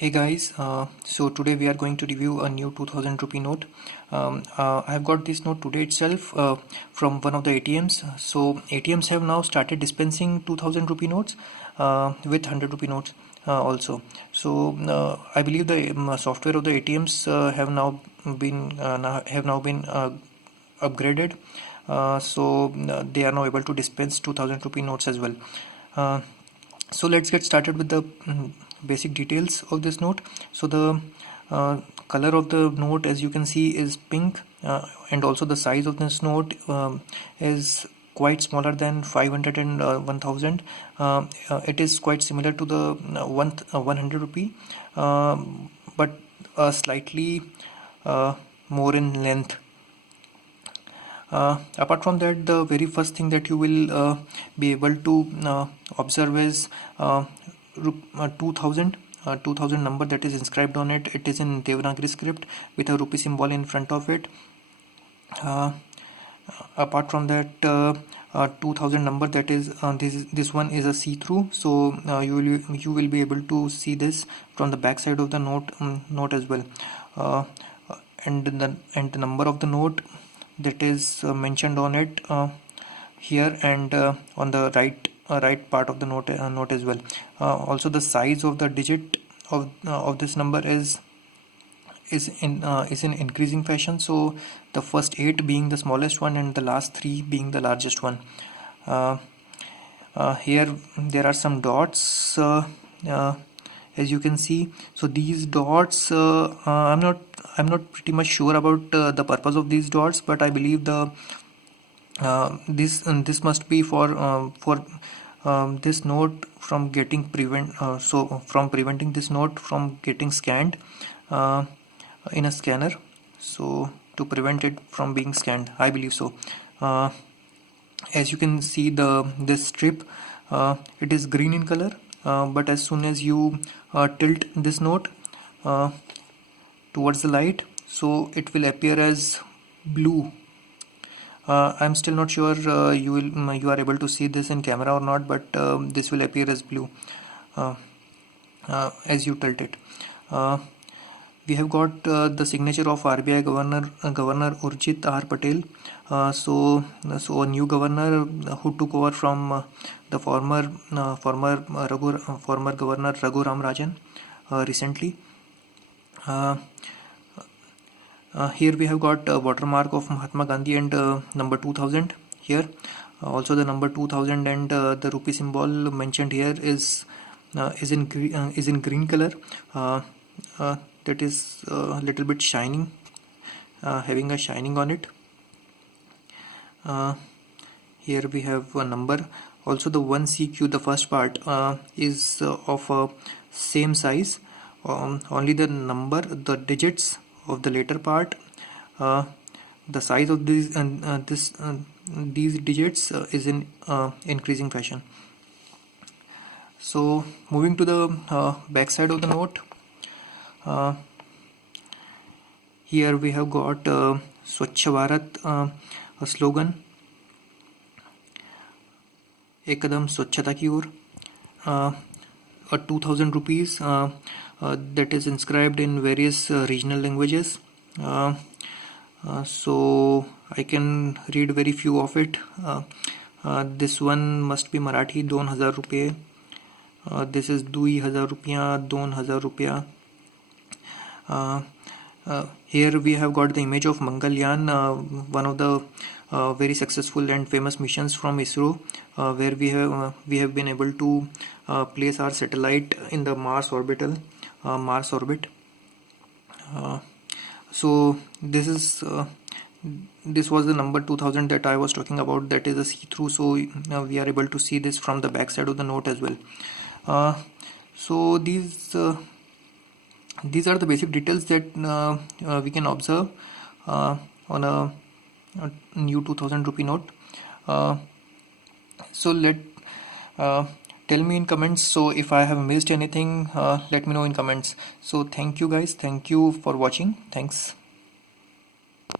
Hey guys, so today we are going to review a new 2000 rupee note. I have got this note today itself from one of the ATMs. So ATMs have now started dispensing 2000 rupee notes with 100 rupee notes also. So I believe the software of the ATMs have now been upgraded. So they are now able to dispense 2000 rupee notes as well. Uh, so let's get started with the basic details of this note. So the color of the note, as you can see, is pink, and also the size of this note is quite smaller than 500 and 1000. It is quite similar to the 100 rupee, but slightly more in length. Apart from that, the very first thing that you will be able to observe is 2000 2000 number that is inscribed on it. It is in Devanagari script with a rupee symbol in front of it. Apart from that, 2000 number, that is this one is a see-through, so you will be able to see this from the back side of the note as well. And the number of the note that is mentioned on it here, and on the right part of the note as well. Also, the size of the digit of this number is in increasing fashion, so the first 8 being the smallest one and the last 3 being the largest one. Here there are some dots, as you can see. So these dots, I'm not pretty much sure about the purpose of these dots, but I believe this must be for this note from getting preventing this note from getting scanned in a scanner, so to prevent it from being scanned, I believe so. As you can see, this strip, it is green in color, but as soon as you tilt this note towards the light, so it will appear as blue. I'm still not sure you are able to see this in camera or not, but this will appear as blue as you tilt it. We have got the signature of RBI Governor Urjit R. Patel. So a new governor who took over from the former governor Raghu Ram Rajan recently. Here we have got a watermark of Mahatma Gandhi and number 2000 here. Also the number 2000 and the rupee symbol mentioned here is in green color. That is a little bit shining, having a shining on it. Here we have a number. Also the 1CQ, the first part, is of same size. Only the number, the digits of the later part, the size of these these digits is in increasing fashion. So moving to the back side of the note, here we have got Swachh Bharat a slogan, एक कदम स्वच्छता की ओर, a 2000 rupees that is inscribed in various regional languages. So I can read very few of it. This one must be Marathi, 2000 rupees. This is 2000 rupiya, 2000 rupiya. Here we have got the image of Mangalyaan, one of the very successful and famous missions from ISRO, where we have been able to place our satellite in the Mars orbit. So this was the number 2000 that I was talking about. That is a see-through, so we are able to see this from the back side of the note as well. So these are the basic details that we can observe on a new 2000 rupee note. So tell me in comments. So if I have missed anything, let me know in comments. So thank you guys, thank you for watching. Thanks.